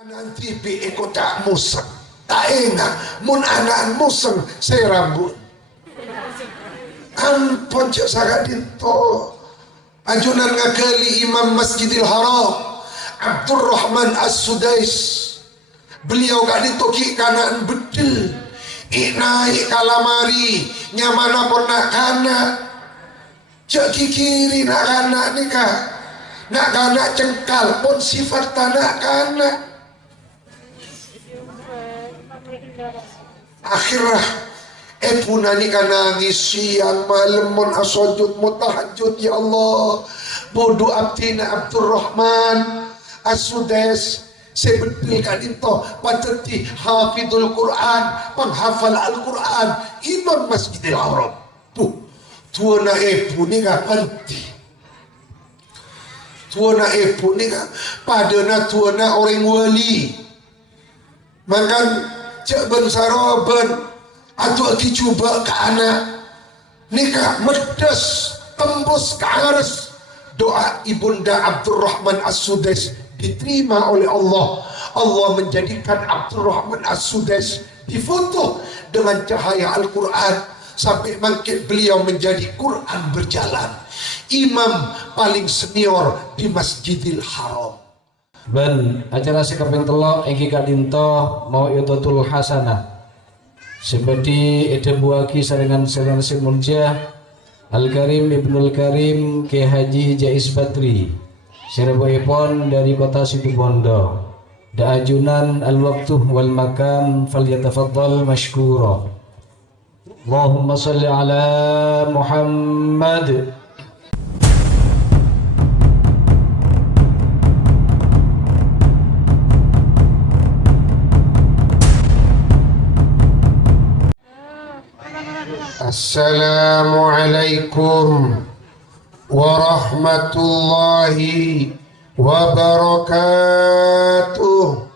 Nanti bi ikut tak musang, tak enak. Mun anak musang saya rambut. Ampun cak sangat itu. Ajunan ngakali Imam Masjidil Haram Abdurrahman As-Sudais. Beliau gak ditoki kanaan betul. Naik kalamari nyamana pun nak kanak. Cak kikiri nak kanak nikah. Nak kanak cengkal pun sifat tanak kanak. Akhirah punani kana nangis siang malam mun asujud mutahajud. Ya Allah, bodoh abdina Abdurrahman As-Sudais sebetul kadinto pateti hafidul Quran, penghafal Al-Quran, Imam Masjidil Haram. Tuana puni ka panti. Tuana puni ka padana tuana orang wali. Makan cak ben saroben atau aki cuba ke anak nikah medes tembus ke aras. Doa ibunda Abdurrahman As-Sudais diterima oleh Allah. Allah menjadikan Abdurrahman As-Sudais difoto dengan cahaya Al-Quran sampai bangkit beliau menjadi Quran berjalan, imam paling senior di Masjidil Haram. Ben acara sekaping telok engki kadinto mau yutotul hasanah seperti ede buaki saringan simulja Al-Karim Ibnul Karim Ke Haji Jais Badri Sirboipon dari kota Situbondo. Da ajunan al-waktu wal makam falyatafaddal mashkura. Allahumma salli ala Muhammad. Assalamualaikum warahmatullahi wabarakatuh.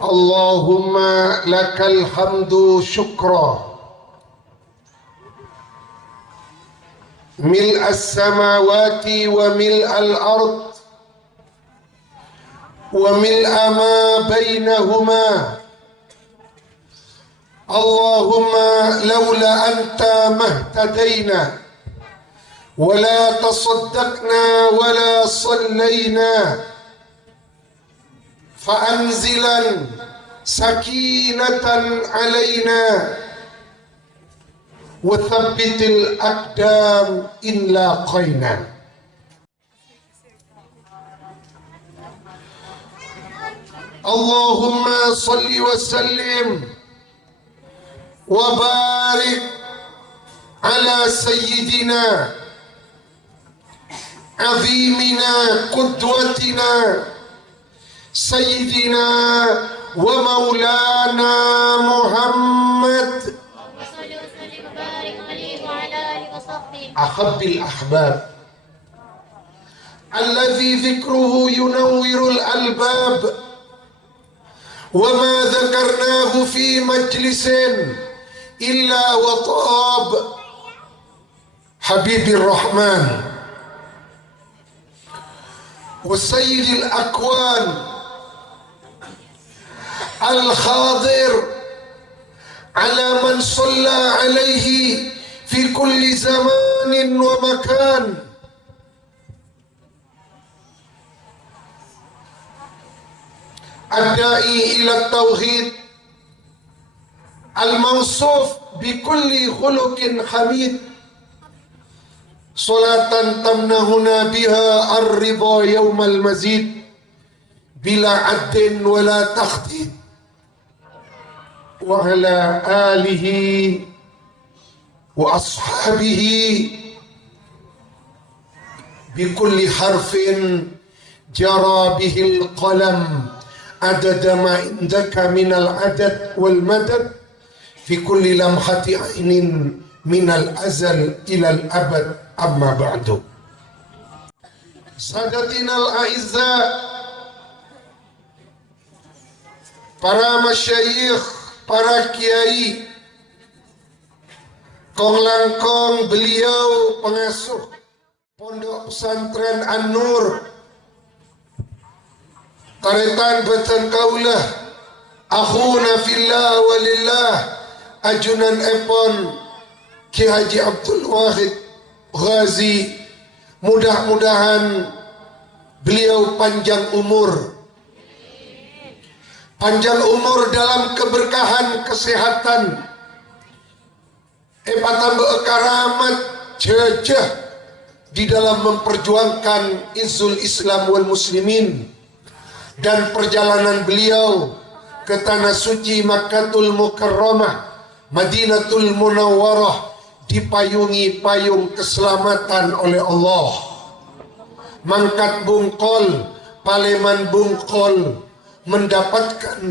Allahumma lakal hamdu syukra ملء السماوات وملء الأرض وملء ما بينهما. اللهم لولا أنت ما اهتدينا ولا تصدقنا ولا صلينا فأنزلا سكينة علينا وثبت الأقدام إن لاقينا. اللهم صل وسلم وبارك على سيدنا عظيمنا قدوتنا سيدنا ومولانا محمد أحب الأحباب الذي ذكره ينور الألباب وما ذكرناه في مجلس إلا وطاب. حبيب الرحمن وسيد الأكوان الخاضر على من صلى عليه في كل زمان ومكان. الداعي إلى التوحيد الموصوف بكل خلق حميد صلاة تمنحنا بها الرضا يوم المزيد بلا عد ولا تخطيط وعلى آله وأصحابه بكل حرف جرى به القلم عدد ما عندك من العدد والمدد في كل لمحة عين من الأزل إلى الأبد. أما بعد سادتنا الأعزاء para masyayikh, para kiai, Kong langkong beliau pengasuh Pondok Pesantren An-Nur. Taretan beten kaulah akhuna fillah walillah ajunan epon Ki Haji Abdul Wahid Ghazi. Mudah-mudahan beliau panjang umur. Panjang umur dalam keberkahan kesehatan. Tambah karamat jejah di dalam memperjuangkan izul Islam wal muslimin. Dan perjalanan beliau ke tanah suci Makkatul Mukarramah, Madinatul Munawwarah dipayungi payung keselamatan oleh Allah. Mangkat Bungkol, Paleman Bungkol mendapatkan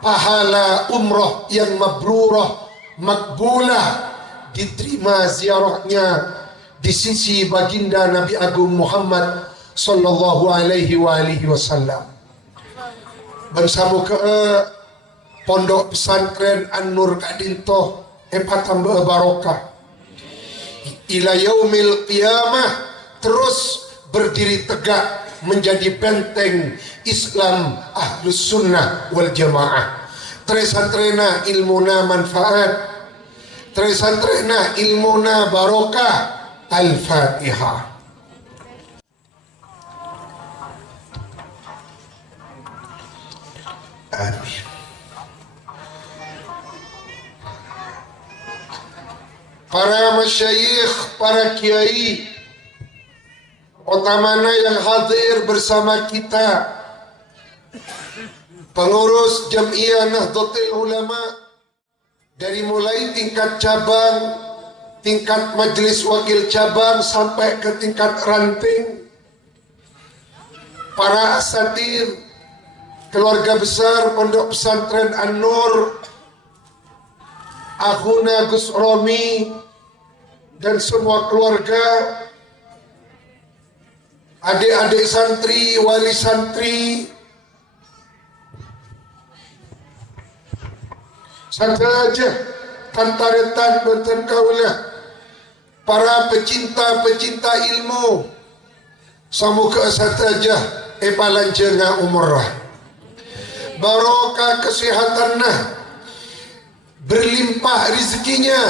pahala umroh yang mabrurah, makbulah, diterima ziarahnya di sisi baginda Nabi Agung Muhammad sallallahu alaihi wasallam. Bersama ke Pondok Pesantren An-Nur Kadintoh tambah barokah ila yaumil qiyamah, terus berdiri tegak menjadi benteng Islam Ahlus Sunnah wal Jamaah. Tresantrena ilmuna manfaat, tresantrena ilmuna barokah. Al-Fatihah. Amin. Para masyayikh, para kiai, utamanya yang hadir bersama kita, pengurus Jam'iyah Nahdlatul Ulama, dari mulai tingkat cabang, tingkat majelis wakil cabang sampai ke tingkat ranting, para asatir, keluarga besar Pondok Pesantren An-Nur, Akhuna Gus Romi, dan semua keluarga, adik-adik santri, wali santri, saja tantaretan benten kaulah, para pecinta-pecinta ilmu, semoga saja palanjena umrah, barokah kesehatannya, berlimpah rezekinya,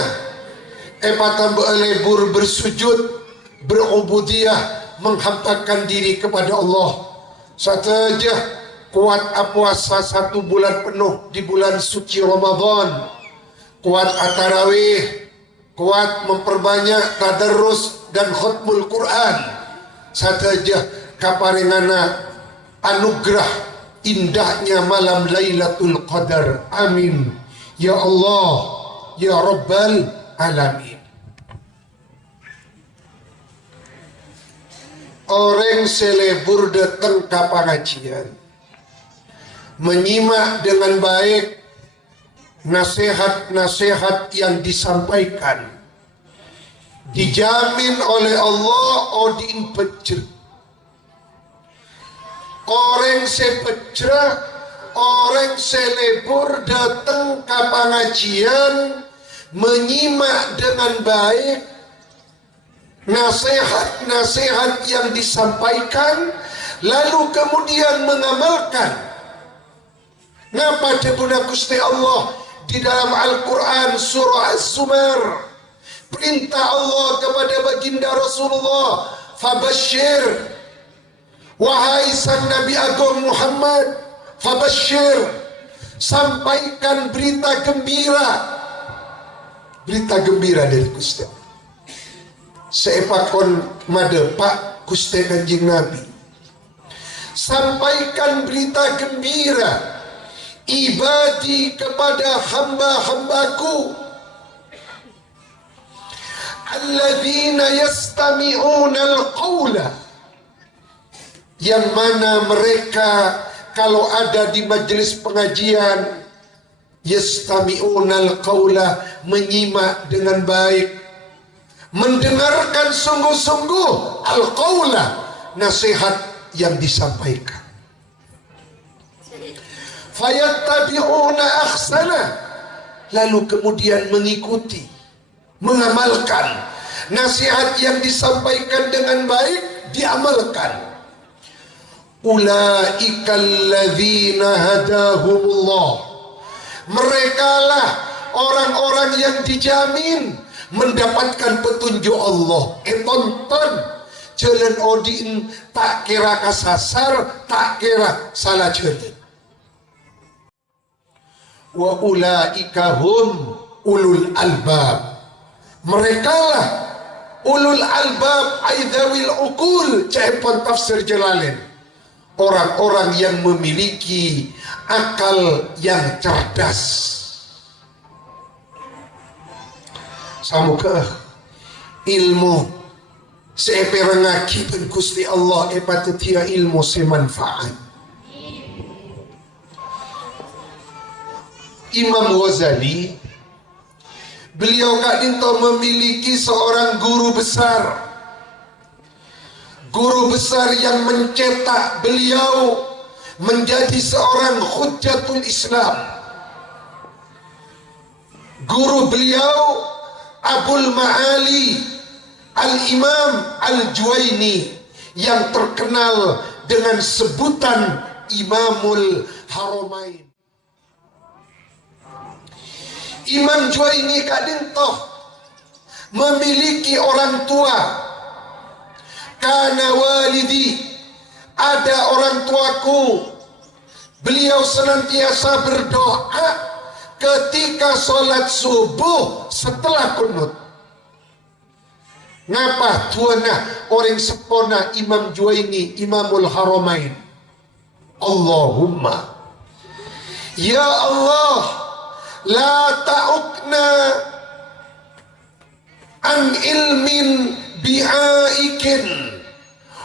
tambah lebur bersujud, berubudiyah, menghampakan diri kepada Allah. Saja kuat puasa 1 bulan penuh di bulan suci Ramadan, kuat at-tarawih, kuat memperbanyak tadarrus dan khutbul Quran. Saja kaparingana anugerah indahnya malam Lailatul Qadar. Amin ya Allah ya Rabbal Alamin. Orang selebur datang ke pengajian, menyimak dengan baik nasihat-nasihat yang disampaikan, dijamin oleh Allah odin pecah. Orang sepecah, orang selebur datang ke pengajian, menyimak dengan baik nasihat-nasihat yang disampaikan, lalu kemudian mengamalkan. Ngapa dibuna Gusti Allah di dalam Al-Quran surah Az-Zumar, perintah Allah kepada baginda Rasulullah, fabashir, wahai sang Nabi Agung Muhammad, fabashir, sampaikan berita gembira. Berita gembira dari Gusti Allah. Seepakon made Pak Gusti Kanjeng Nabi, sampaikan berita gembira ibadi kepada hamba-hambaku alladzina yastami'una al-qawla, yang mana mereka kalau ada di majelis pengajian yastami'una al-qawla, menyimak dengan baik, mendengarkan sungguh-sungguh al-qawla, nasihat yang disampaikan. Fayattabi'una ahsana, lalu kemudian mengikuti, mengamalkan nasihat yang disampaikan dengan baik, diamalkan. Ulaikal ladzina hadahumullah, merekalah orang-orang yang dijamin mendapatkan petunjuk Allah. Tonton jalan odin, tak kira kasasar, tak kira salah jalan. Wa ulaika hum ulul albab, merekalah ulul albab aidawil ukul, cepon tafsir Jalalain, orang-orang yang memiliki akal yang cerdas. Semoga ilmu seperangaki dan Gusti Allah epatetia ilmu semanfaat. Imam Ghazali, beliau Kak Dinto memiliki seorang guru besar yang mencetak beliau menjadi seorang hujjatul Islam. Guru beliau Abul Ma'ali Al-Imam Al-Juwaini, yang terkenal dengan sebutan Imamul Haramain. Imam Juwaini Kak Dinto memiliki orang tua. Kana walidi, ada orang tuaku, beliau senantiasa berdoa ketika sholat subuh setelah kunut. Ngapa tuana orang sepona Imam Juwaini Imamul Haramain? Allahumma ya Allah, la ta'ukna an ilmin bi'aikin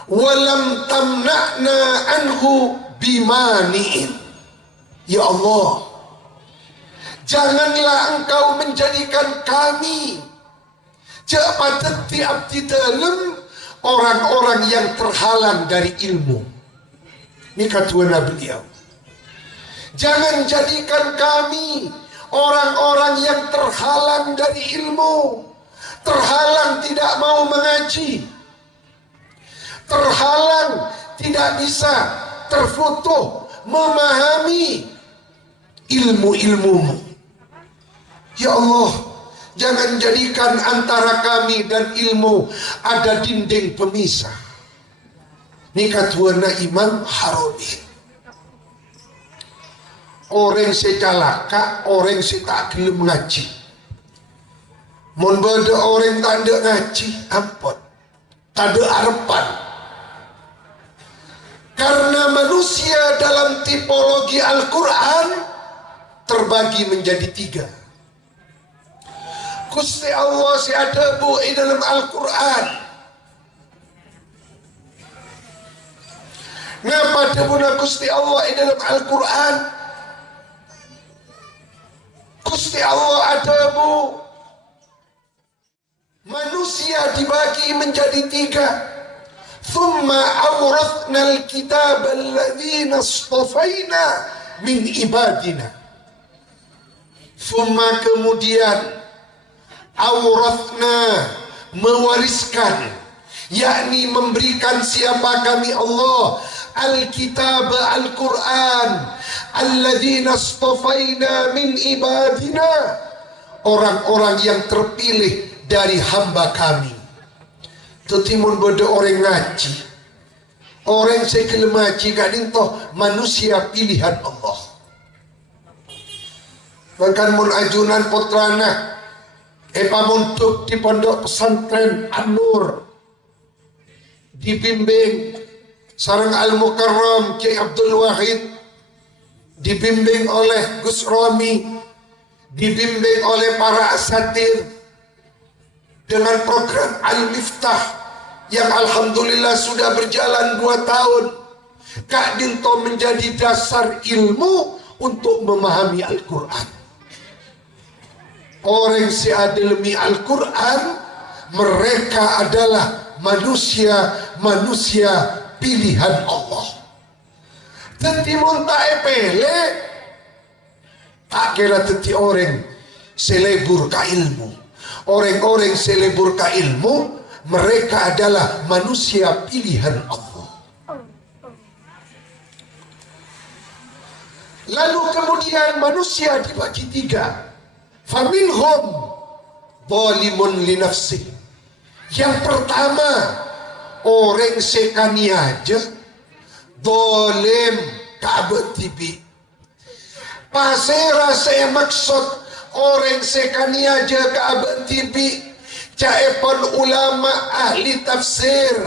walam tamna'na anhu bimani'in. Ya Allah, janganlah engkau menjadikan kami cepat tiap di dalam orang-orang yang terhalang dari ilmu. Ini kata beliau, jangan jadikan kami orang-orang yang terhalang dari ilmu, terhalang tidak mau mengaji, terhalang tidak bisa terfoto memahami ilmu-ilmumu. Ya Allah, jangan jadikan antara kami dan ilmu ada dinding pemisah. Ini katuana Imam Haramain. Orang secalaka, orang tak gelem ngaji. Mun beda orang tak ada ngaji, ampun, tak ada harapan. Karena manusia dalam tipologi Al-Quran terbagi menjadi 3. Gusti Allah si ada bu dalam Al-Quran. Ngapa debuna Gusti Allah dalam Al-Quran? Gusti Allah ada bu, manusia dibagi menjadi 3. Thumma awrathnal kitab alladhina astafaina min ibadina. Thumma kemudian awrathna mewariskan, yakni memberikan siapa kami Allah, al-kitab al-Quran alladzina astafaina min ibadina, orang-orang yang terpilih dari hamba kami. Tetimun bodoh orang ngaji, orang sekele ngaji Kak Dinto manusia pilihan Allah. Bahkan mun ajunan putrana muntuk di pondok pesantren An-Nur, dibimbing sareng Al-Mukarram Kiai Abdul Wahid, dibimbing oleh Gus Romi, dibimbing oleh para asatir dengan program Al-Miftah yang alhamdulillah sudah berjalan 2 tahun. Kak Dinto menjadi dasar ilmu untuk memahami Al-Quran. Orang seadilmi Al-Quran, mereka adalah manusia pilihan Allah. Teti mun tak pele, tak kira teti orang selebur ka ilmu. Orang-orang selebur ka ilmu, mereka adalah manusia pilihan Allah. Lalu kemudian manusia dibagi tiga. Faminhum zalimun li nafsi. Yang pertama, orang sekani aja zalim kabeh tibi. Pasera saya maksud orang sekani aja kabeh tibi. Caepon ulama ahli tafsir.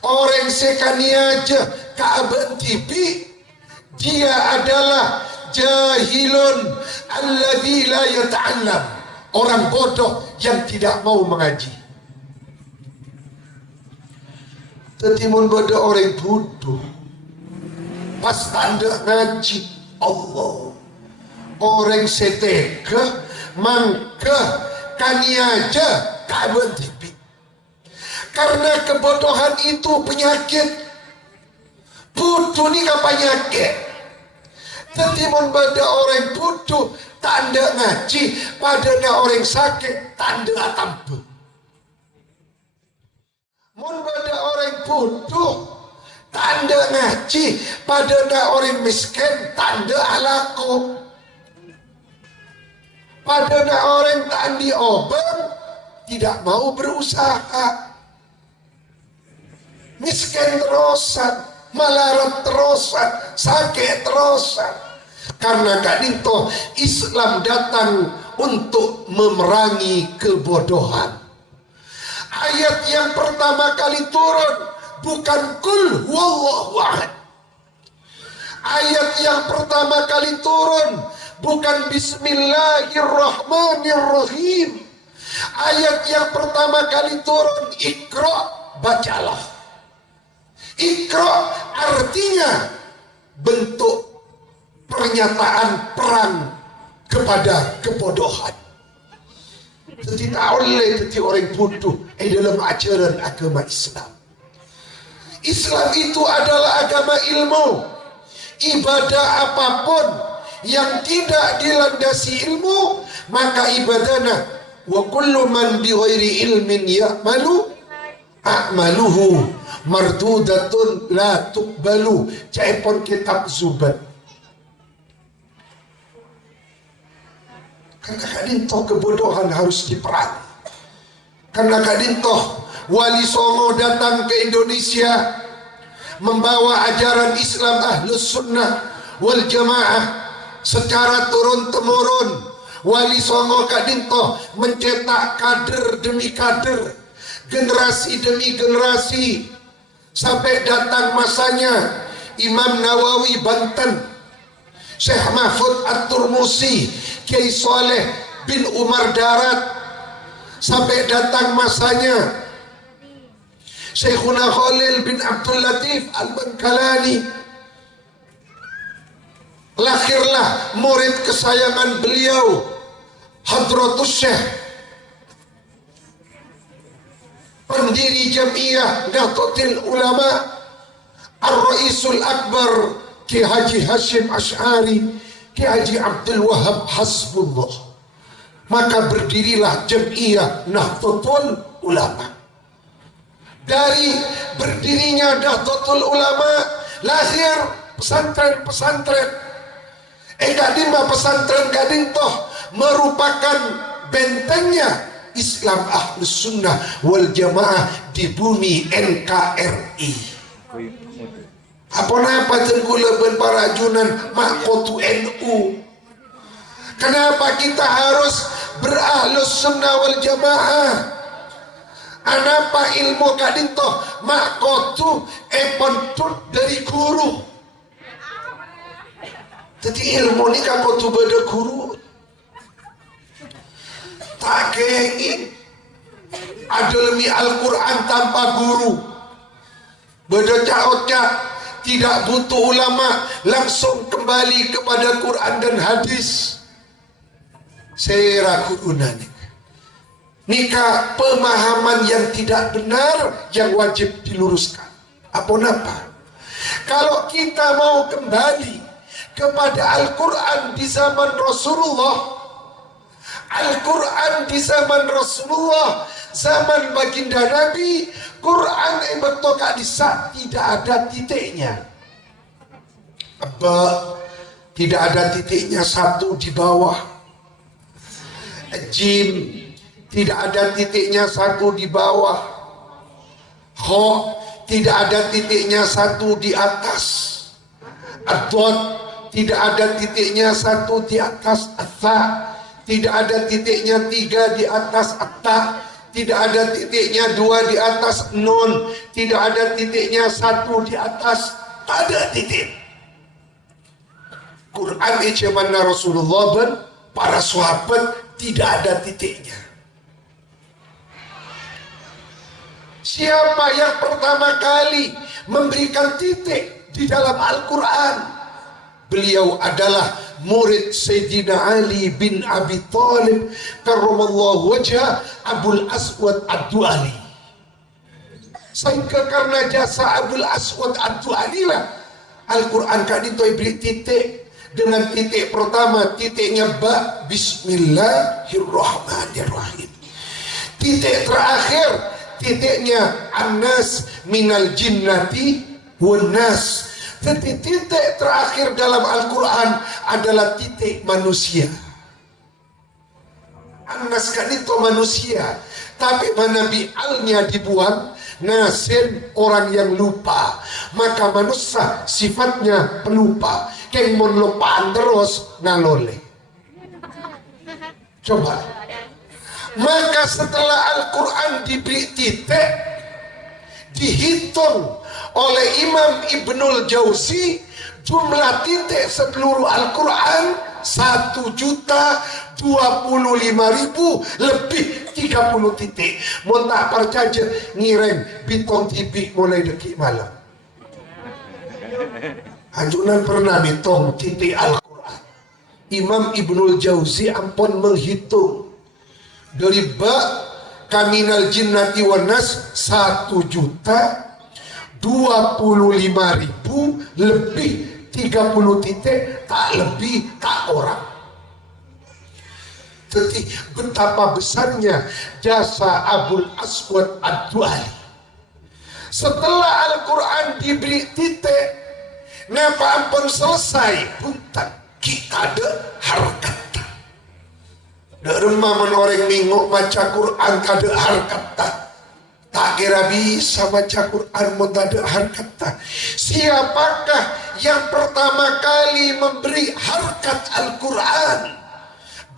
Orang sekani aja kabeh tibi. Dia adalah jahilun alladzi la yata'allam. Orang bodoh yang tidak mau mengaji. Tetimun bodoh orang bodoh. Pas tanda ngaji Allah. Orang seteka mangka kani aja kabeh tibi. Karena kebodohan itu penyakit. Bodoh ni kan penyakit. Tetimun pada orang bodoh tanda ngaji, pada orang sakit tanda atampe. Mun pada orang bodoh tanda ngaji, pada orang miskin tanda alako. Pada orang tandi obeng tidak mau berusaha. Miskin terusan, malarat terusan, sakit terusan. Karena kadito Islam datang untuk memerangi kebodohan. Ayat yang pertama kali turun bukan kul huwallahu ahad. Ayat yang pertama kali turun bukan bismillahirrahmanirrahim. Ayat yang pertama kali turun Iqra, bacalah. Iqra artinya bentuk pernyataan perang kepada kebodohan. Jadi tak boleh jadi orang bodoh dalam ajaran agama Islam. Islam itu adalah agama ilmu. Ibadah apapun yang tidak dilandasi ilmu, maka ibadahnya wa kullu man bi ghairi ilmin ya'malu a'maluhu mardudatun la tuqbalu. Caipon kitab Zubat. Karena kadintoh kebodohan harus diperangi. Karena kadintoh Wali Songo datang ke Indonesia membawa ajaran Islam Ahlus Sunnah wal Jamaah secara turun-temurun. Wali Songo kadintoh mencetak kader demi kader, generasi demi generasi, sampai datang masanya Imam Nawawi Banten, Syekh Mahfud At-Turmusi, Kiai Saleh bin Umar Darat, sampai datang masanya Syekhuna Khalil bin Abdul Latif Al-Bankalani. Lahirlah murid kesayangan beliau, Hadratus Syekh, pendiri Jamiah Nahdlatul Ulama, Ar-Raisul Akbar Ki Haji Hashim Ash'ari, Ki Haji Abdul Wahab Hasbullah. Maka berdirilah Jamiah Nahdlatul Ulama. Dari berdirinya Nahdlatul Ulama lahir pesantren-pesantren. Gadimah pesantren Gadintoh merupakan bentengnya Islam Ahlus Sunnah wal Jamaah di bumi NKRI. Apa-apa tenggula ben parajunan mahkotu NU. Kenapa kita harus berahlus sunnah wal jamaah? Anapa ilmu kadintoh mahkotu pontut dari guru. Jadi ilmu ni kakotu beda guru. Tak kenging ada demi Al-Quran tanpa guru. Beda cak tidak butuh ulama, langsung kembali kepada Quran dan hadis. Saya ragu unanik. Nikah pemahaman yang tidak benar yang wajib diluruskan. Apa-apa? Kalau kita mau kembali kepada Al-Quran di zaman Rasulullah, Al-Quran di zaman Rasulullah, zaman baginda Nabi, Quran yang bertokak disa tidak ada titiknya. Apa? Tidak ada titiknya satu di bawah. Jim tidak ada titiknya satu di bawah. Kha tidak ada titiknya satu di atas. Ad-Dad tidak ada titiknya satu di atas. At-Tha tidak ada titiknya tiga di atas. At-Ta tidak ada titiknya dua di atas. Nun tidak ada titiknya satu di atas. Tak ada titik. Quran ijazah Rasulullah dan para sahabat tidak ada titiknya. Siapa yang pertama kali memberikan titik di dalam Al-Quran? Beliau adalah murid Sayyidina Ali bin Abi Thalib karramallahu wajhah, Abul Aswad Ad-Du'ali. Sehingga karena jasa Abul Aswad Ad-Du'ali lah Al-Quran kali itu beri titik. Dengan titik pertama, titiknya ba, Bismillahirrahmanirrahim. Titik terakhir, titiknya An-Nas minal jinnati wan nas. Titik terakhir dalam Al-Quran adalah titik manusia. An-Nas kan itu manusia, tapi Nabi Al-nya dibuang. Nasin orang yang lupa, maka manusia sifatnya pelupa. Keng mon lupaan terus ngalole. Coba. Maka setelah Al-Quran diberi titik, dihitung oleh Imam Ibnul Jauzi, jumlah titik seluruh Al-Quran 1.025.000 lebih 30 titik. Mau tak percaya ngireng bitong tipi mulai dekik malam. Anjunan pernah hitung titik Al-Quran. Imam Ibnul Jauzi ampun menghitung dari ba kaminal jinnati wan nas 1.025.000 lebih 30 titik, tak lebih tak orang. Jadi betapa besarnya jasa Abul Aswad Ad-Du'ali. Setelah Al-Quran diberi titik, napa ampun selesai punten kita ada harkat. Dak remah orang minggu baca Quran kada harkat tak kira bisa baca Quran mun tak ada harkat. Siapakah yang pertama kali memberi harkat Al-Quran?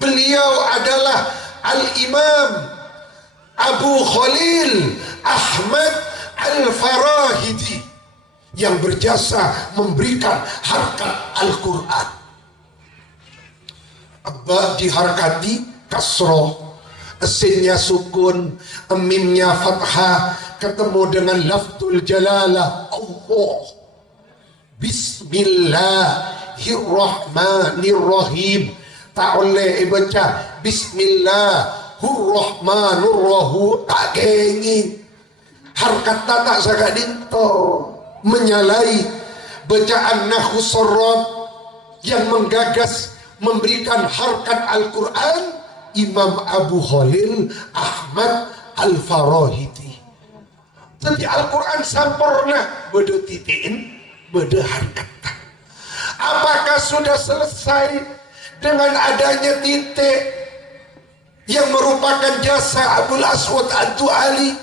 Beliau adalah Al-Imam Abu Khalil Ahmad Al-Farahidi yang berjasa memberikan harkat Al-Quran. Abba diharkati kasroh, esinnya sukun, mimnya fathah, ketemu dengan lafzul jalalah Allah. Bismillahirrahmanirrahim. Tak oleh baca Bismillahirrahmanirrahim, tak gengi. Harkat tak sagak dinto menyalai bacaan nahwu sorab yang menggagas memberikan harkat Al-Quran Imam Abu Khalil Ahmad Al-Farahidi. Jadi Al-Quran sempurna beda titiin beda harkat. Apakah sudah selesai dengan adanya titik yang merupakan jasa Abul Aswad Ad-Du'ali?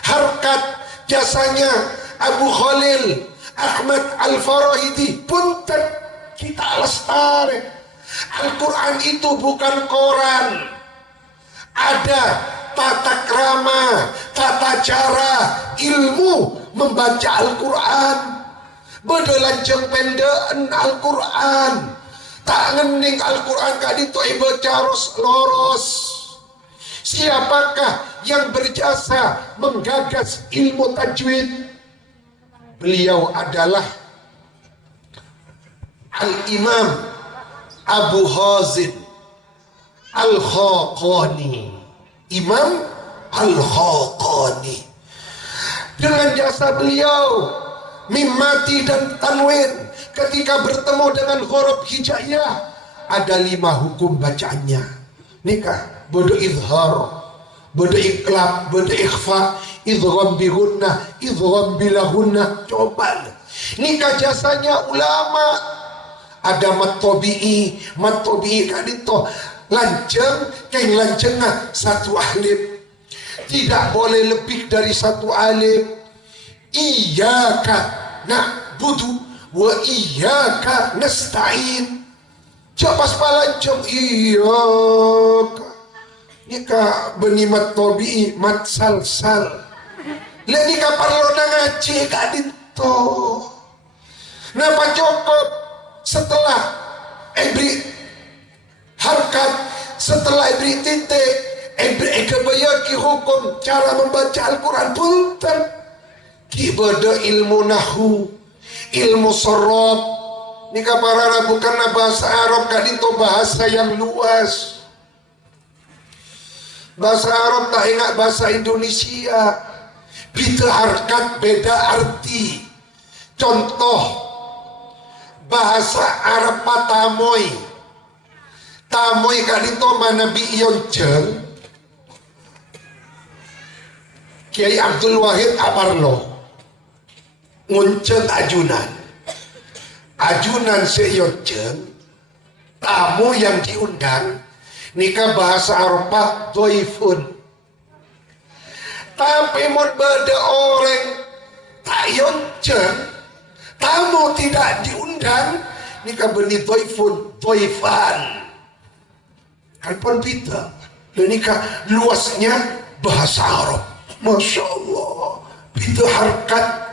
Harkat jasanya Abu Khalil Ahmad Al-Farahidi punten kita lestari. Al-Quran itu bukan koran. Ada tata krama, tata cara, ilmu membaca Al-Quran. Bedelanceng pendaan Al-Quran. Tak ngening Al-Quran kali itu baca loros. Siapakah yang berjasa menggagas ilmu tajwid? Beliau adalah Al-Imam Abu Hazim Al-Khaqani. Imam Al-Khaqani. Dengan jasa beliau mimati dan tanwin, ketika bertemu dengan huruf hijaiyah ada 5 hukum bacaannya. nikah bodo izhar, bodo iklab, bodo ikhfa, idgham bigunnah, idgham bilagunnah. Coba nikah jasanya ulama. Ada mat tabi'i kan itu lanceng, kain lancengah satu alif, tidak boleh lebih dari satu alif. Iyyaka na'budu wa iyyaka nasta'in. Coba palanceng iyyaka nikah benimat tabi'i mat salsal. Lah nikah parlo ngaji kadito. Napa cukup setelah ebri harkat, setelah ebri titik, ebri kebayaki hukum cara membaca Al-Quran punten. Ki beda ilmu nahu, ilmu sorob. Nikah parana bukanlah bahasa Arab kadito bahasa yang luas. Bahasa Arab tak ingat bahasa Indonesia. Beda harkat, beda arti. Contoh bahasa Arab tamoy. Tamoy kadito mana biyon jeng Kiai Abdul Wahid Aparlo nguncen ajunan seyon jeng tamu yang diundang nikah bahasa Arab doifun. Tapi mau beda orang tayon jeng tamu tidak diundang nikah beni doifun doifan kalpon pita dan nikah luasnya bahasa Arab. Masya Allah pita harkat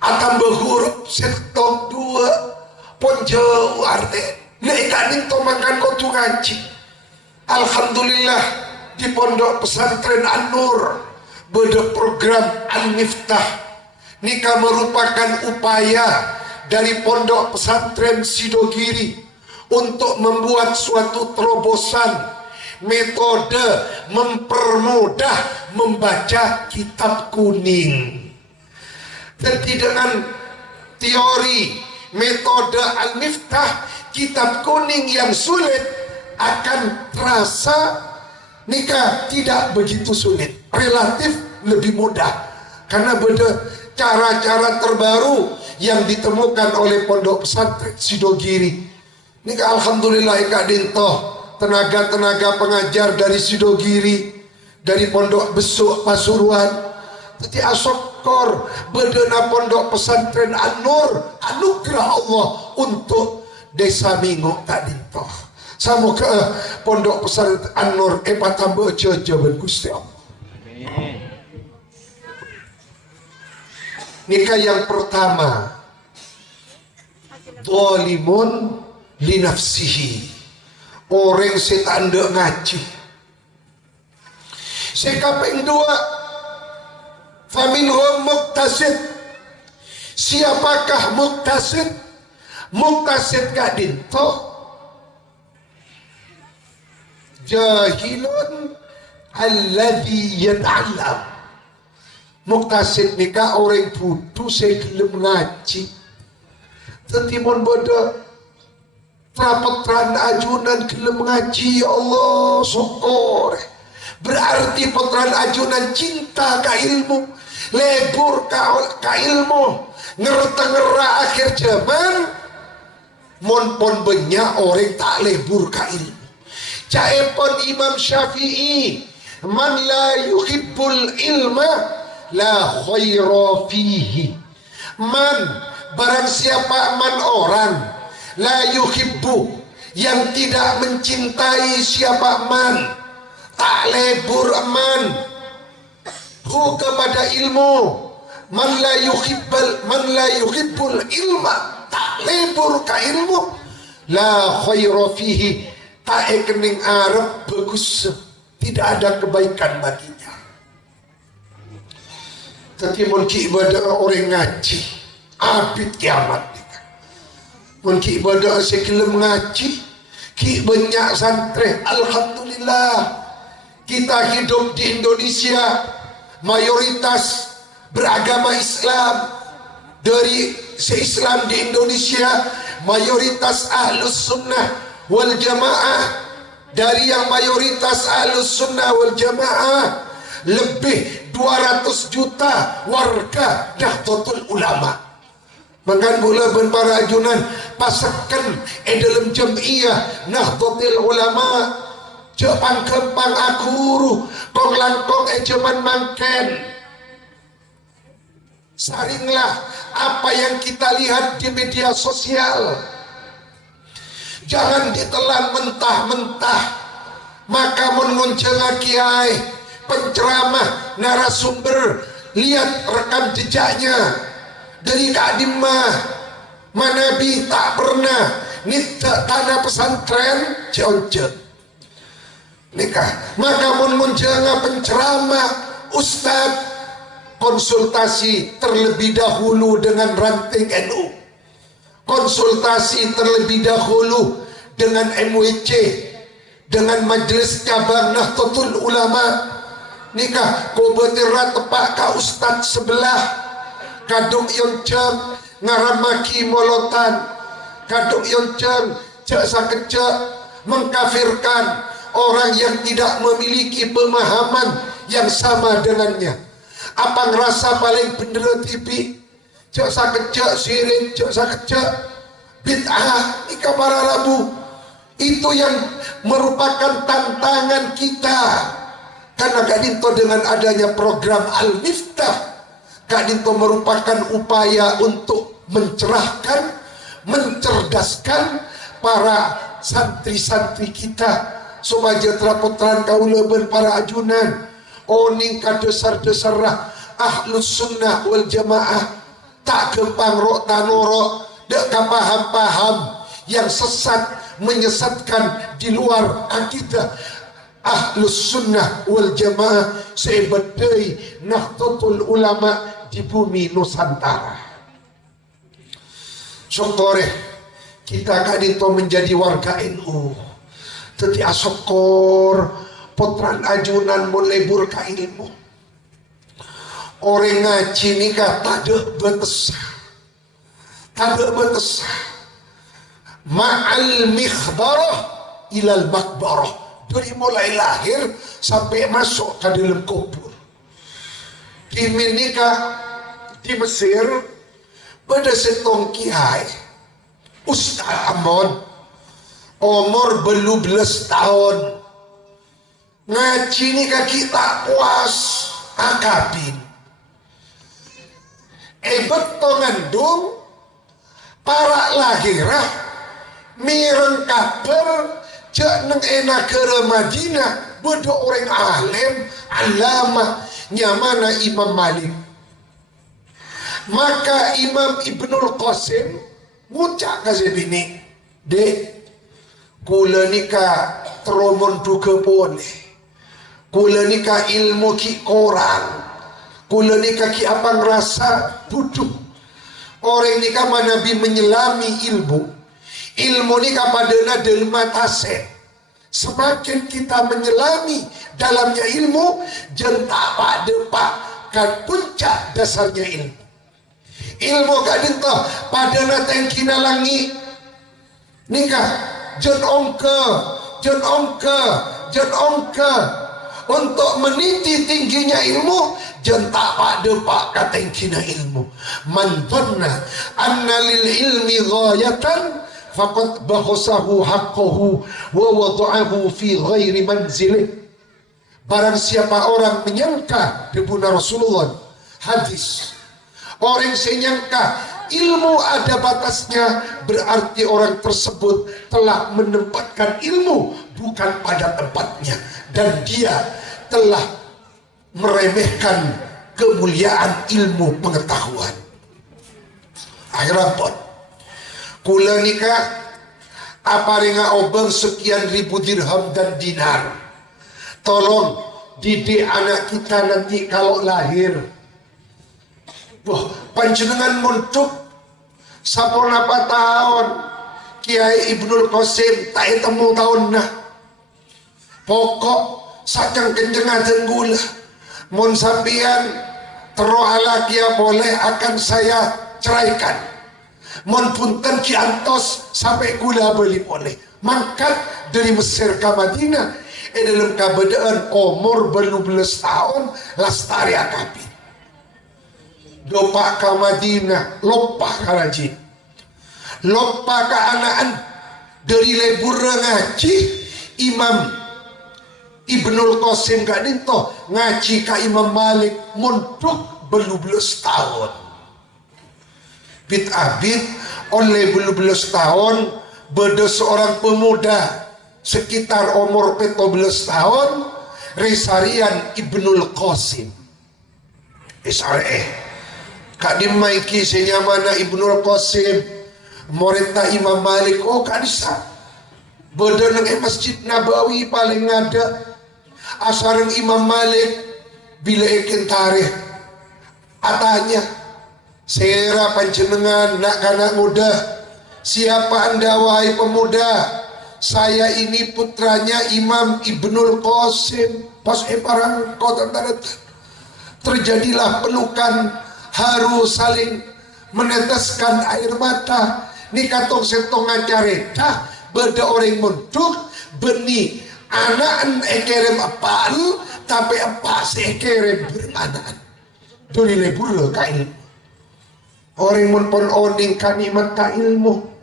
akan berhuruf sektor dua ponjau arte leikanin to makan kotu ngaji. Alhamdulillah di pondok pesantren An-Nur beda program Al-Miftah. Nikah merupakan upaya dari pondok pesantren Sidogiri untuk membuat suatu terobosan metode mempermudah membaca kitab kuning. Jadi dengan teori metode Al-Miftah, kitab kuning yang sulit akan terasa nikah tidak begitu sulit, relatif lebih mudah karena beda cara-cara terbaru yang ditemukan oleh pondok pesantren Sidogiri. Nikah alhamdulillah Kak Dinto, tenaga-tenaga pengajar dari Sidogiri, dari pondok Besuk Pasuruan, jadi asokor bedena pondok pesantren An-Nur, anugerah Allah untuk desa Mingo Kak Dinto. Sama ke pondok pesantren An-Nur tambah jajaban Gusti Allah. Nikah yang pertama zalimun li nafsihi, orang setan dek ngaji. Sekaping dua faminhum muktasid. Siapakah muktasid? Muktasid Kak Dinto jahilun alladhi yata'allam. Muktasid nikah orang butuh saya gelem ngaji. Tetimun bodoh trapetran ajunan gelem ngaji. Ya Allah syukur. Berarti potran ajunan cinta ka ilmu, lebur ka ilmu, ngerta-ngera akhir zaman mon pon banyak orang tak lebur ka ilmu. Caepon Imam Syafi'i, man la yuhibbul ilma la khaira fihi. Man barang siapa man orang la yuhibbu yang tidak mencintai siapa man tak lebur man hu kepada ilmu. Man la yuhibbul ilma tak lebur ka ilmu la khaira fihi tak ekening arep bagus, tidak ada kebaikan baginya. Tapi mungkin ibadah orang ngaji abid kiamat. Mungkin ibadah sekelem ngaji ki banyak santri. Alhamdulillah kita hidup di Indonesia mayoritas beragama Islam. Dari se-Islam di Indonesia mayoritas ahlus sunnah wal jamaah dari yang mayoritas Ahlus Sunnah wal Jamaah, lebih 200 juta warga Nahdlatul Ulama. Makan gula ben para ajunan pasakan dalam jamiah Nahdlatul Ulama Jepang kempang akuru kong langkong cuman mangken. Saringlah apa yang kita lihat di media sosial, jangan ditelan mentah-mentah. Maka mengunceng kiai, penceramah, narasumber, lihat rekam jejaknya dari Kak Dimah. Manabi tak pernah nita tanah pesantren Cionce nikah. Maka mengunceng penceramah, ustadz, konsultasi terlebih dahulu dengan ranting NU, konsultasi terlebih dahulu dengan MWC, dengan Majelis Cabang Nahdlatul Ulama. Nikah ko betira tepak ka ustaz sebelah kadung yonceng ngaramaki molotan, kadung yonceng cek sakecek mengkafirkan orang yang tidak memiliki pemahaman yang sama dengannya. Apa ngerasa paling bener TV cek sakecek sirik, cek sakecek bid'ah nikah para rabu. Itu yang merupakan tantangan kita. Karena Kak Dinto dengan adanya program Al-Miftah, Kak Dinto merupakan upaya untuk mencerahkan, mencerdaskan para santri-santri kita supaya terapotran kaula ben para ajunan oning kadesar-desarah Ahlus Sunnah wal Jamaah tak kempang rok tanoro dek paham-paham yang sesat menyesatkan di luar akidah Ahlus Sunnah wal Jamaah sebedai Nahdlatul Ulama di bumi Nusantara. Syukure kita kadito menjadi warga NU. Teti asokor potran ajunan melebur ka ilmu. Orang ngaji nikah tak ada batas, tak ada batas. Ma'al mikhbarah ilal makbarah, dari mulai lahir sampai masuk ke dalam kubur. Di nikah di Mesir pada setong kiai Ustaz Amon umur belum 12 tahun ngaji nikah kita puas akabin beto ngandung para lahirah mireng kabar cek neng enak ke Madinah bodoh orang alim alama nyamana Imam Malik. Maka Imam Ibnul Qasim ngucap kasih bini, dek kula nikah teromon duga pun, kula nikah ilmu ki korang, kula nikah ki apa ngerasa duduk. Orang nikah Nabi menyelami ilmu nikah padana delma tase. Semakin kita menyelami dalamnya ilmu, jentak pada pak kan puncak dasarnya ilmu. Ilmu kadinto padana tengkina langi nikah jen ongke untuk meniti tingginya ilmu jentak pada pak katengkina ilmu. Man dhanna anna lil ilmi ghayatan faqad bakhasahu haqqahu wa wada'ahu fi ghairi manzilih. Barang siapa orang menyangka debuna Rasulullah hadis, orang senyangka ilmu ada batasnya, berarti orang tersebut telah menempatkan ilmu bukan pada tempatnya, dan dia telah meremehkan kemuliaan ilmu pengetahuan. Akhirnya kula nikah apa ringa obeng sekian ribu dirham dan dinar. Tolong didik anak kita nanti kalau lahir. Wah, panjenengan muntuk sapon apa tahun Kiai Ibnul Qasim tak temu tahun nah. Pokok sajang kenjengadan gula. Mun sampian terohala kia boleh akan saya ceraikan. Mun punten kiantos sampai gula beli boleh. mangkat dari Mesir ke Madinah dalam keadaan umur belum 12 tahun lastari akabin dopak ke Madinah lupa karaji lupa ke anaan dari lebur ngaji Imam Ibnul Qasim gak dinto ngaji ke Imam Malik muntuk belum 12 tahun bit abid oleh belum 12 tahun beda seorang pemuda sekitar umur 14 tahun Resarian Ibnul Qasim kak dimaiki senyamana Ibnul Qasim muridna Imam Malik kak bisa beda nang Masjid Nabawi paling ada asareng Imam Malik bila ikin tarikh atanya sera panjenengan nak anak muda siapa anda wahai pemuda saya ini putranya Imam Ibnul Qasim pas parang kota terjadilah pelukan haru saling meneteskan air mata ni katong setong ngacareta beda orang muntuk benih anaan ekerem apaan tapi apa sekerem bermanaan duri lebur kain orang mun oning kanimat ka ilmu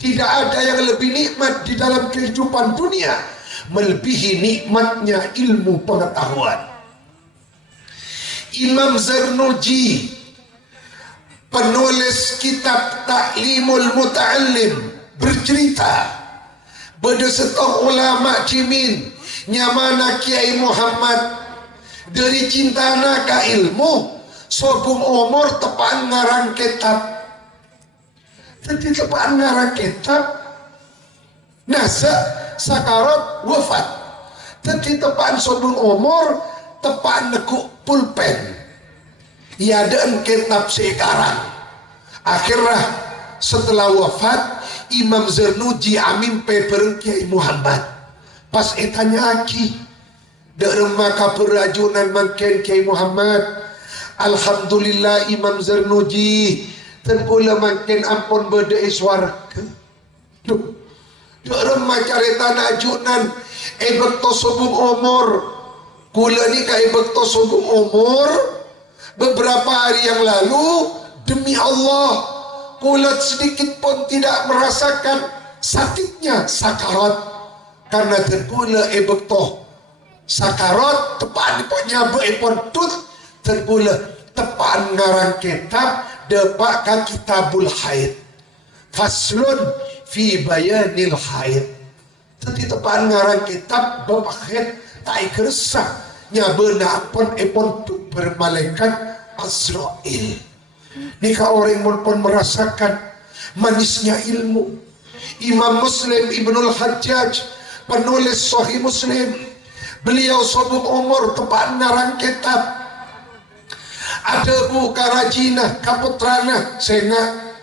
tidak ada yang lebih nikmat di dalam kehidupan dunia melebihi nikmatnya ilmu pengetahuan. Imam Zarnuji penulis kitab Ta'limul Muta'allim bercerita pada setong ulama cimin nyamana Kiai Muhammad dari cintana ka ilmu sobung umur tepaan ngarang kitab jadi tepaan ngarang kitab nasa sakarat wafat jadi tepaan sobung umur tepaan nekuk pulpen ya dan kitab sekarang akhirnya setelah wafat Imam Zarnuji amin pepereng Kiai Muhammad pas etanya aki dari maka perajunan makin Kiai Muhammad alhamdulillah Imam Zarnuji terpula makin ampun beda iswarga duh dari macarita najunan bekto sobung umur kula ni kaya bekto sobung umur beberapa hari yang lalu demi Allah kula sedikit pun tidak merasakan sakitnya sakarat karena terpula bekto sakarat tepan punya beepon tut terpula tepan ngarang kitab depak ka kitabul haid faslun fi bayanil haid tadi tepan ngarang kitab depak haid tak keresah nyabena pun epon tu bermalaikat Azrail nika orang pun merasakan manisnya ilmu. Imam Muslim Ibnul Hajjaj penulis Sahih Muslim beliau sobung umur tepat ngarang kitab ada bu karajina kaputrana sena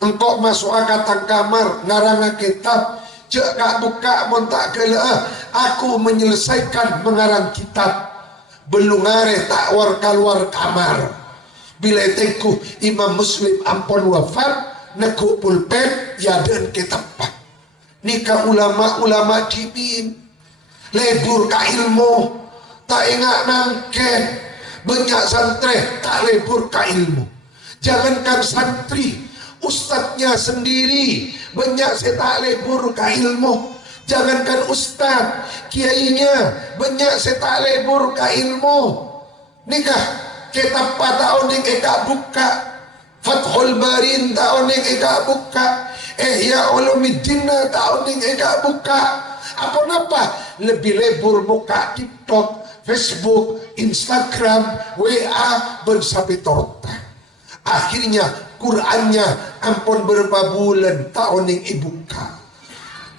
engkau masuk akatan kamar ngarang kitab cek kak buka montak gela aku menyelesaikan mengarang kitab belum ngare tak war keluar kamar bila teku Imam Muslim ampun wafat nekuk pulpen ya dan kitab nikah ulama-ulama dimin lebur ka ilmu tak ingat nangken banyak santri tak lebur ka ilmu jangankan santri ustadznya sendiri banyak saya tak lebur ka ilmu jangankan ustadz kiainya banyak saya tak lebur ka ilmu nikah kitab tahun yang eka buka Fathul Barin tahun yang eka buka Ihya Ulumuddin tahun yang eka buka apa-apa lebih lebur buka TikTok Facebook, Instagram, WA bersapi torta. Akhirnya Qurannya ampun berapa bulan tahun yang ibuka.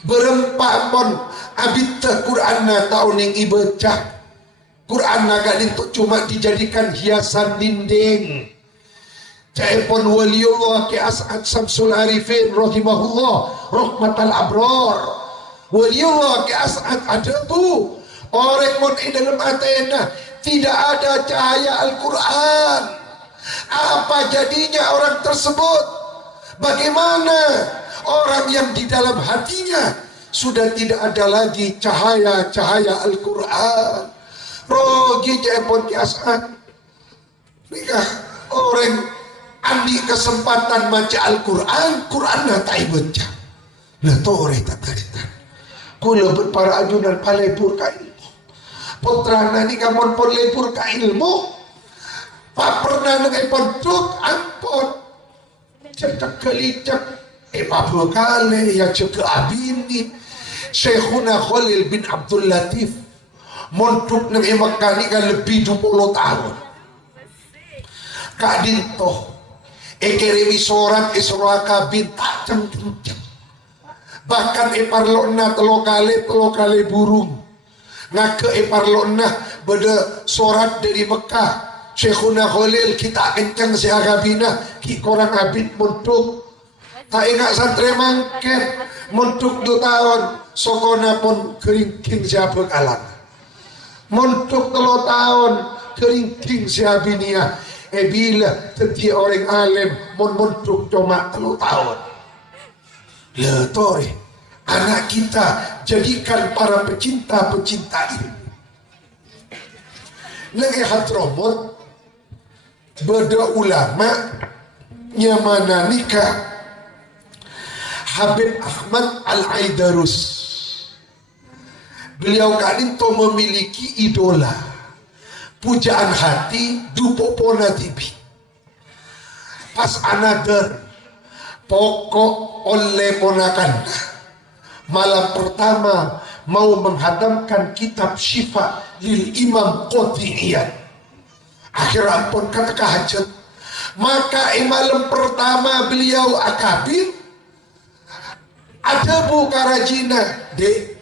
Berempa ampun abita Qurannya tahun yang ibaca. Quran agak itu cuma dijadikan hiasan dinding. Caipun waliullah Ki As'ad Samsul Arifin rahimahullah rahmatal abrar. Waliullah Ki As'ad ada tuh orang mun dalam atena tidak ada cahaya Al-Quran. Apa jadinya orang tersebut? Bagaimana Orang yang di dalam hatinya sudah tidak ada lagi cahaya-cahaya Al-Quran. Rogi jepon kiasan. Nikah orang andi kesempatan baca Al-Quran, Quran natai baca. Lah tore tataritan. Kula para ajunan palepur ka ilmu. Putrana ni kamon pon lepur ka ilmu. Pa pernah nangipon truk ampon. Cetak kelicak. Papukale ya cek abini. Syekhuna Khalil bin Abdul Latif. Montuk nang Mekah ni kan lebih 20 tahun. Kak Dinto. Keremi sorat Isroaka bin tajam kencang. Bahkan parlona telo kali burung ngake parlona beda sorat dari Mekah Syekhuna Khalil kita kencang si agabina ki korang abid muntuk tak ingat santri mangket muntuk 2 tahun sokona pun keringking siapa kalang muntuk 3 tahun keringking siapa niya bila setiap orang alim muntuk cuma 3 tahun. Letore anak kita jadikan para pecinta-pecinta ilmu. Lagi Hadramut beda ulama nyamana nikah Habib Ahmad Al-Aidarus. Beliau kadinto memiliki idola pujaan hati dupopona tibi. Pas another pokok oleh ponakan malam pertama mau menghadamkan kitab Syifa lil Imam Qadhi'iyah akhir ampun kata hajat maka malam pertama beliau akabir ada buka rajina dek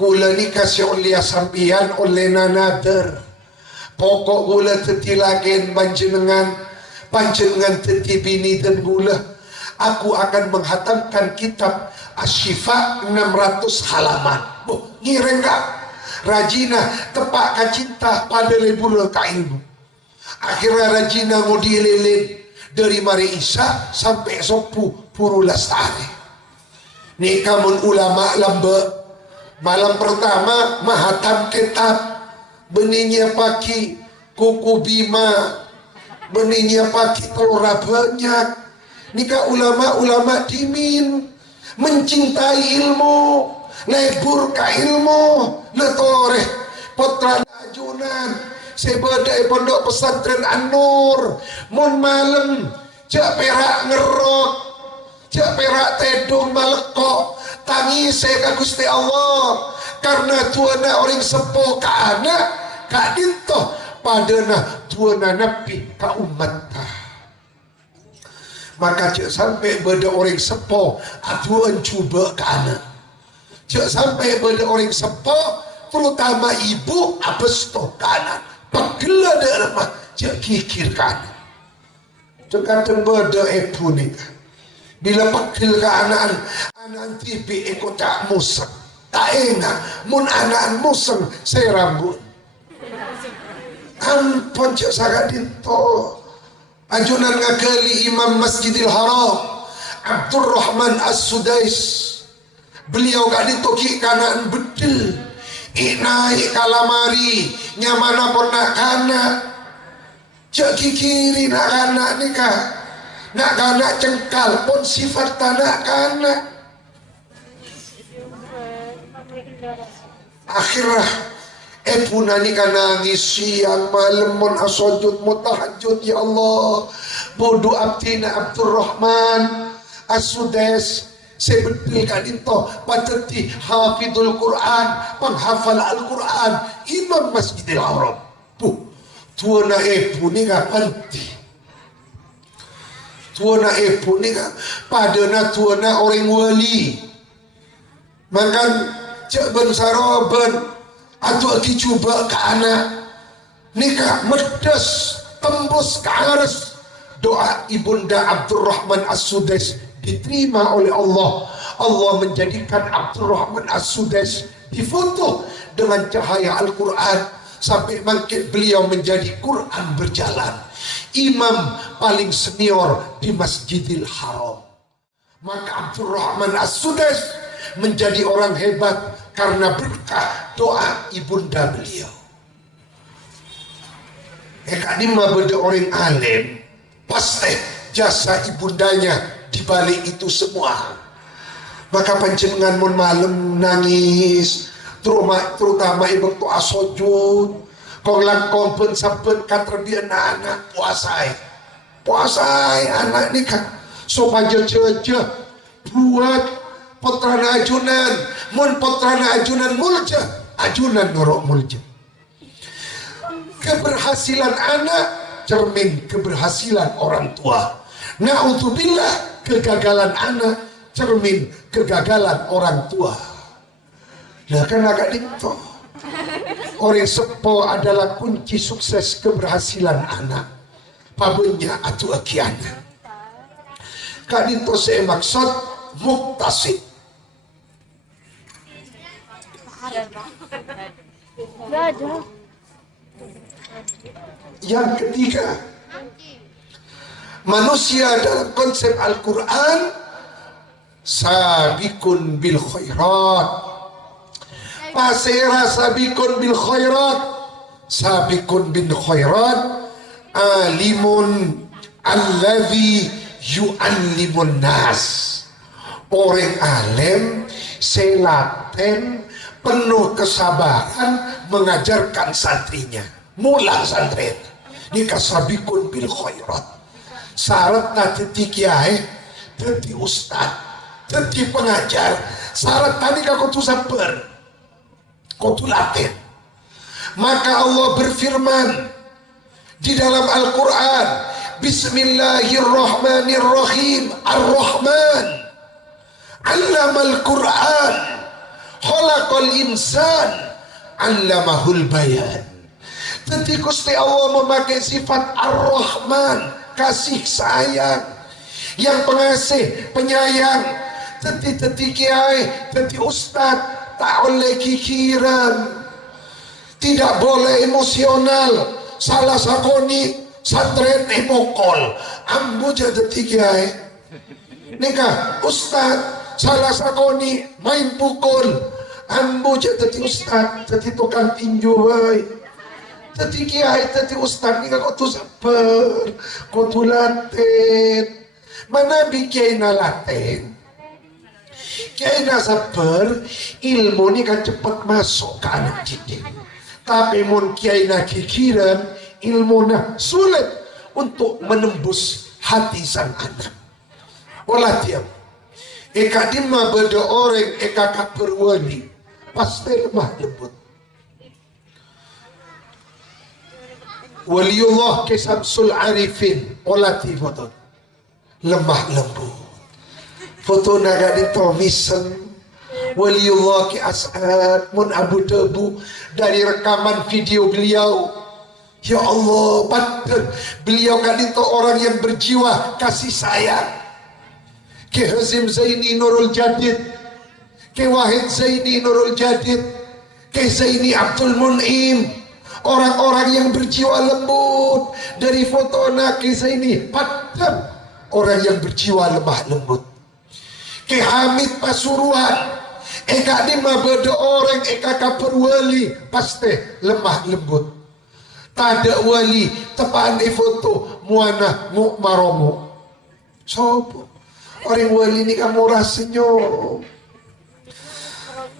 kula ni kasih oleh sampian oleh nanader pokok gula tetilaken panjenengan tetibini dan gula aku akan menghatamkan kitab Asy-Syifa 600 halaman. Ngiring gak? Rajina tepak cinta pada lebur ka ilmu. Akhirnya Rajina mau dielelin dari Mari Isa sampai Sopu Puru Lestari. Nih kamun ulama lambe malam pertama mahatam kitab benihnya paki kuku bima benihnya paki telur banyak. Nikah ulama-ulama dimin mencintai ilmu lebur ka ilmu letore putra ajunan sebadai pondok pesantren An-Nur mun malam cak perak ngerok cak perak tedung malekok tangis ka Gusti Allah karena tuana orang sepo ka anak ka dinto padana tuana nabi ka umat maka cek sampai beda orang sepo atuan cuba ke anak cek sampai beda orang sepo terutama ibu abesto ke anak pegela de rumah cek kikir ke anak cek kata beda ibu ni bila pegel ke anak tipi ikut tak museng tak enak mun anak museng saya rambut ampun cek sangat dinto ajunan ngakali Imam Masjidil Haram Abdurrahman As-Sudais beliau gak ditoki kanan bedel naik kalamari nyamana pun nak kanak cek kikiri nak kanak nikah nak kanak cengkal pun sifat tanak kanak akhirnya punani nangis siang malam mun asojud mutahajud ya Allah bodoh abdina Abdurrahman As-Sudais sebetul kadinto pateti hafidul Quran penghafal Al-Quran Imam Masjidil Haram tuana ni kapanti tuana ni padana tuana orang wali makan cek ben saroben atau aki cuba ke anak nikah medes tembus ke aras doa ibunda Abdurrahman As-Sudais diterima oleh Allah. Allah menjadikan Abdurrahman As-Sudais difoto dengan cahaya Al-Quran sampai bangkit beliau menjadi Quran berjalan imam paling senior di Masjidil Haram. Maka Abdurrahman As-Sudais menjadi orang hebat karena berkah doa ibunda beliau. Kadima beda orang alim, pasti jasa ibundanya dibalik itu semua. Maka panjenengan mun malam nangis, terutama ibu tu asojud, kong langkong pun saben katerbian anak puasai anak ni kan supaya jeje buat putrana ajunan, mun putrana ajunan mulja, ajunan norok mulja. Keberhasilan anak cermin keberhasilan orang tua. Na'udzubillah, kegagalan anak cermin kegagalan orang tua. Nah kan agak itu orang sepo adalah kunci sukses keberhasilan anak. Pabunya atu akiana. Kak itu saya maksud muktasid. Yang ketiga, manusia dalam konsep Al-Quran sabikun bil khairat. Pasera sabikun bil khairat. Sabikun bil khairat alimun alladhi yu'allimun nas. Orang alim selaten penuh kesabaran mengajarkan santrinya. Mulang santri ini kasabikun bil khairat. Syarat nanti kiai, nanti ustad, nanti pengajar. Syarat tadi kau tu sabar, kau tu latih. Maka Allah berfirman di dalam Al-Quran, Bismillahirrahmanirrahim. Ar-Rahman Allamal Quran, khalaqal insan, allamahul bayan. Tentu Gusti Allah memakai sifat Ar-Rahman, kasih sayang, yang pengasih, penyayang. Tentu kiai, tentu ustad, tak oleh kikiran, tidak boleh emosional. Salah sakoni santren emokol, ambu jadi kiai. Nikah ustad salah sakoni main pukul, ambu jadi ustad, jadi tukang tinju baik. Tadi kiai, tadi ustaz ni kau tu sabar, kau tu laten. Mana bi kiai na laten? Kiai na sabar, ilmu ni kan cepat masuk ke anak didik. Tapi mun kiai na kikiran, ilmu na sulit untuk menembus hati sang anak. Olah tiap. Eka dima beda orang, eka kaperwani, pasti lemah lembut. Waliullah ke Samsul Arifin olati foto lemah lembut. Foto naga dito misen Waliullah ke As'ad mun Abu Dhabu dari rekaman video beliau. Ya Allah, betul beliau kan itu orang yang berjiwa kasih sayang. Ke Hazim Zaini Nurul Jadid, ke Wahid Zaini Nurul Jadid, ke Zaini Abdul Mun'im. Orang-orang yang berjiwa lembut. Dari foto anak kisah ini padam orang yang berjiwa lemah lembut. Ke Hamid Pasuruan, eka dima beda orang eka kaperwali pasti lemah lembut. Tada wali tepaan di foto muana mukmaromu. Sopo orang wali ini kamu senyum.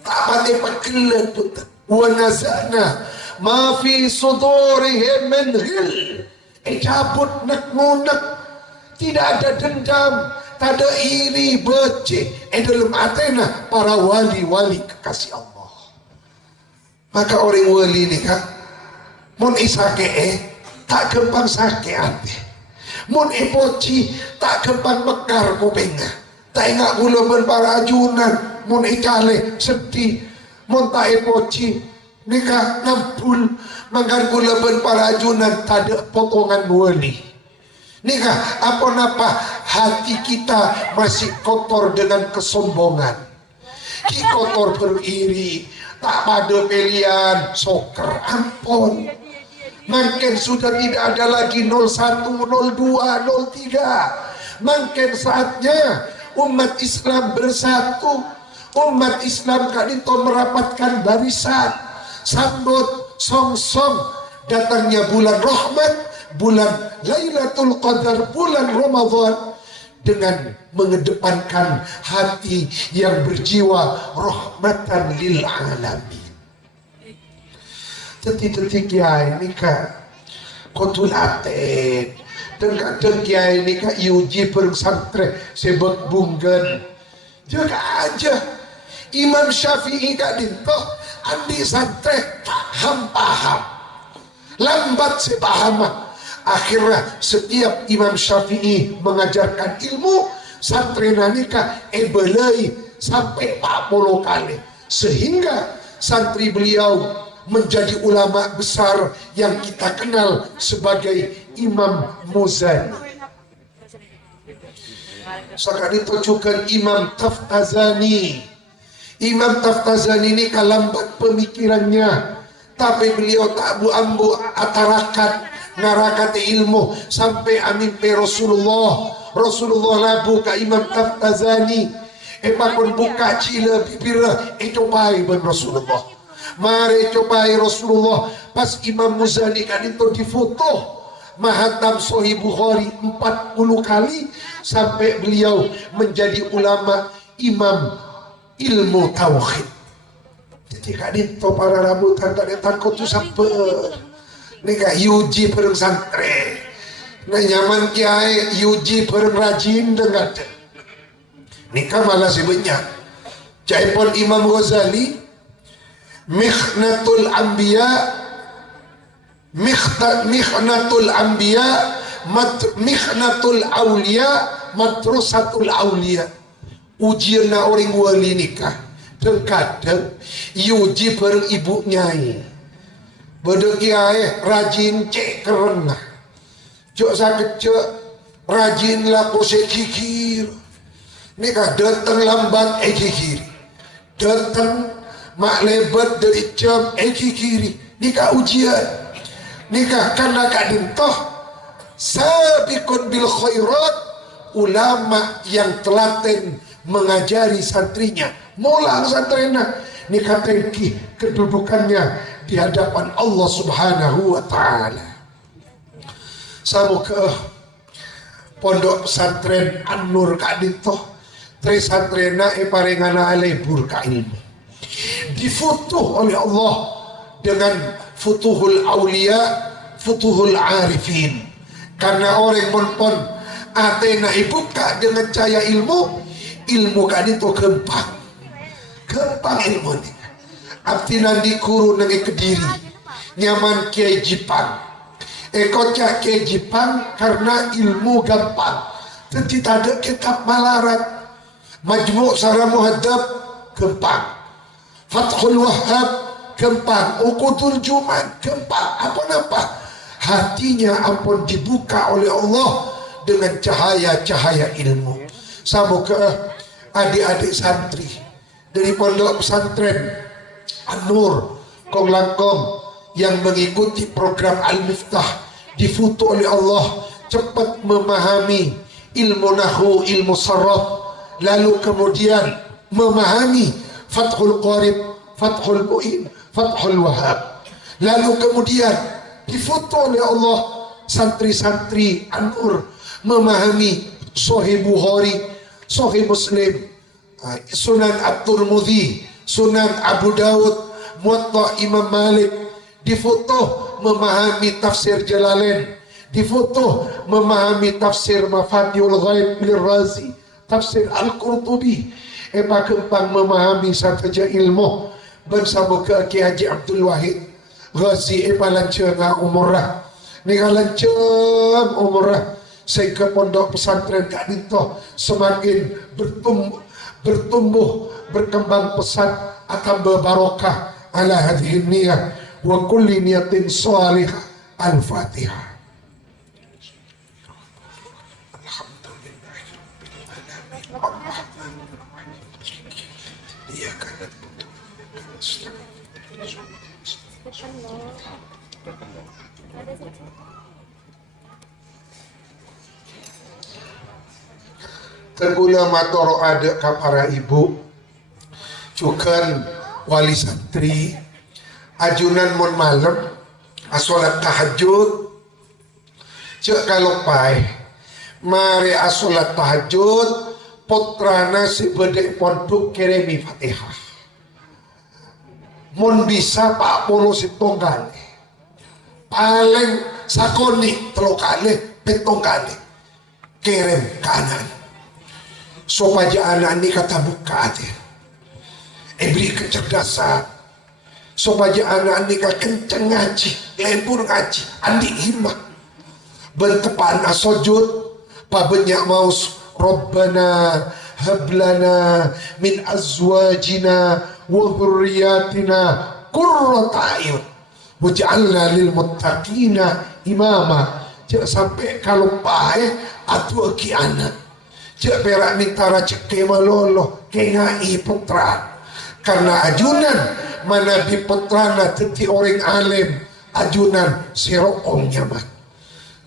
Tak pandai pakelan pun. Wanazana ma fi sudurihim min ghil. Cabut nak munak, tidak ada dendam, tak ada iri becik dalam hatinya para wali-wali kekasih Allah. Maka orang wali ni kan mun isake tak gampang sakit hati, mun ipoci tak gampang mekar kupingnya. Tak ingat gula ben para ajunan mun ikale sedih, mun tak ipoci nikah nampul manggar gula ben para ajunan tak ada potongan wali. Nikah apa-apa hati kita masih kotor dengan kesombongan. Ki kotor beriri, tak pada pilihan soker ampun. Makin sudah tidak ada lagi 01, 02, 03. Makin saatnya umat Islam bersatu, umat Islam kadito merapatkan barisan, sambut song-song datangnya bulan rahmat, bulan Lailatul Qadar, bulan Ramadan, dengan mengedepankan hati yang berjiwa rahmatan lil alamin. Detik-detik ya ini kak kotulaten dan kiai ini kak yuji bersantre sebut bunggen jaga aja Imam Syafi'i kak dintoh andi santre paham lambat sepaham. Akhirnya setiap Imam Syafi'i mengajarkan ilmu santrena nikah belai sampai 40 kali, sehingga santri beliau menjadi ulama besar yang kita kenal sebagai Imam Muzani. Sekarang ditujukan Imam Taftazani. Imam Taftazani ini lambat pemikirannya, tapi beliau tak bu-ambu atarakan ngarakat ilmu sampai amin pe Rasulullah labu ka Imam Taftazani pakon buka cila bibira cobai ben Rasulullah, mari cobai Rasulullah pas Imam Muzani kan itu difoto mahatam Sahih Bukhari 40 kali sampai beliau menjadi ulama imam ilmu tauhid. Jadi kan itu para rambutan tak takut tu sampai nika yuji pereng santre, nah nyaman kiai yuji pereng rajin dengar, nika malah sebenarnya. Caipun Imam Ghazali, Mihnatul Anbiya, Mihnatul Anbiya, Mihnatul Aulia, Matrusatul Aulia. Ujian na orang wali nikah, terkadang yuji pereng ibu nyai. Bedek kiai rajin cek kerana cok sakit cok rajin laku sekikir nikah datang lambat kikiri datang mak lebat dari jam kikiri nikah ujian nikah karena kadin toh sabiqun bil khairat, ulama yang telaten mengajari santrinya mulang santrina nikah tengki kedudukannya di hadapan Allah Subhanahu wa ta'ala. Samuka pondok pesantren An-Nur kadito tri santrena parengana lebur ka ilmu difutuh oleh Allah dengan futuhul aulia, futuhul arifin, karena orang pon atena ibuka dengan cahaya ilmu kadito gempang ilmu ini. Abdi nandi kurun nang Kediri nyaman kiai Jipang kocak kiai Jipang karena ilmu gampang jadi tak ada kitab malarat Majmu' Sarah Muhaddab gampang, Fathul Wahhab gampang, Uqudul Juman gampang, apa-apa hatinya ampun dibuka oleh Allah dengan cahaya-cahaya ilmu. Semoga adik-adik santri dari pondok pesantren An-Nur Kong Langkong yang mengikuti program Al-Miftah difutu oleh Allah cepat memahami ilmu nahu, ilmu sarraf, lalu kemudian memahami Fathul Qarib, Fathul Mu'in, Fathul Wahhab, lalu kemudian difutu oleh Allah santri-santri An-Nur memahami Sahih Bukhari, Sahih Muslim, Sunan At-Tirmidzi, Sunan Abu Dawud, Muwatta Imam Malik, difoto memahami tafsir Jalalain, difoto memahami tafsir Mafatihul Ghaib Lirrazi, tafsir Al-Qurtubi, kempang memahami saja ilmu bersama ke Kiai Haji Abdul Wahid Ghazi lanceng umurah nika lanceng umurah sehingga pondok pesantren Kak Dinto semakin bertumbuh berkembang pesat akan berbarokah ala hadhihi niyah wa kulli niyatin salihah. Al-Fatihah. Tergula matoro ada ke para ibu cukan wali santri ajunan mon malam asolat tahajud cek kalau pai mari asolat tahajud putrana si bedek pondok keremi fatihah mon bisa pak polo si tonggal paling sakoni telokale petongkale kirim kanan supaya anak ini kata buka hati beri kecerdasan supaya anak ini kenceng ngaji lempur ngaji andi himmah bentepan asojud pabenyak maus Rabbana hablana min azwajina wa dhurriyyatina qurrata a'yun waj'alna lil muttaqina imama. Cek sampai kalau pae atu aki anak cek perak mintara cek ke malolo ke ngai putra karena ajunan mana di putrana teti orang alim ajunan serokong nyaman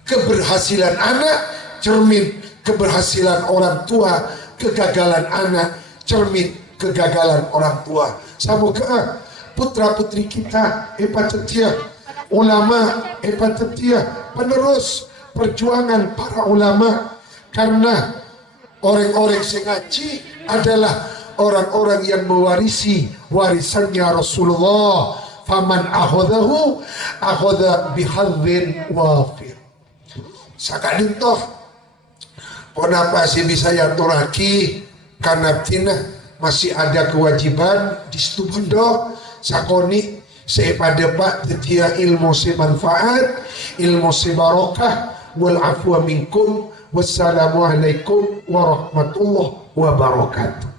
keberhasilan anak cermin keberhasilan orang tua kegagalan anak cermin kegagalan orang tua. Semoga putra putri kita setia ulama setia penerus perjuangan para ulama karena orang-orang yang ngaji adalah orang-orang yang mewarisi warisannya Rasulullah. Faman akhadahu akhadha bihadzin wafir. Sakadin toh kenapa sih bisa yaturaki karena tina masih ada kewajiban di situ bondo sakoni sepada pak tetia ilmu semanfaat ilmu sebarokah wal afwa minkum wassalamualaikum warahmatullahi wabarakatuh.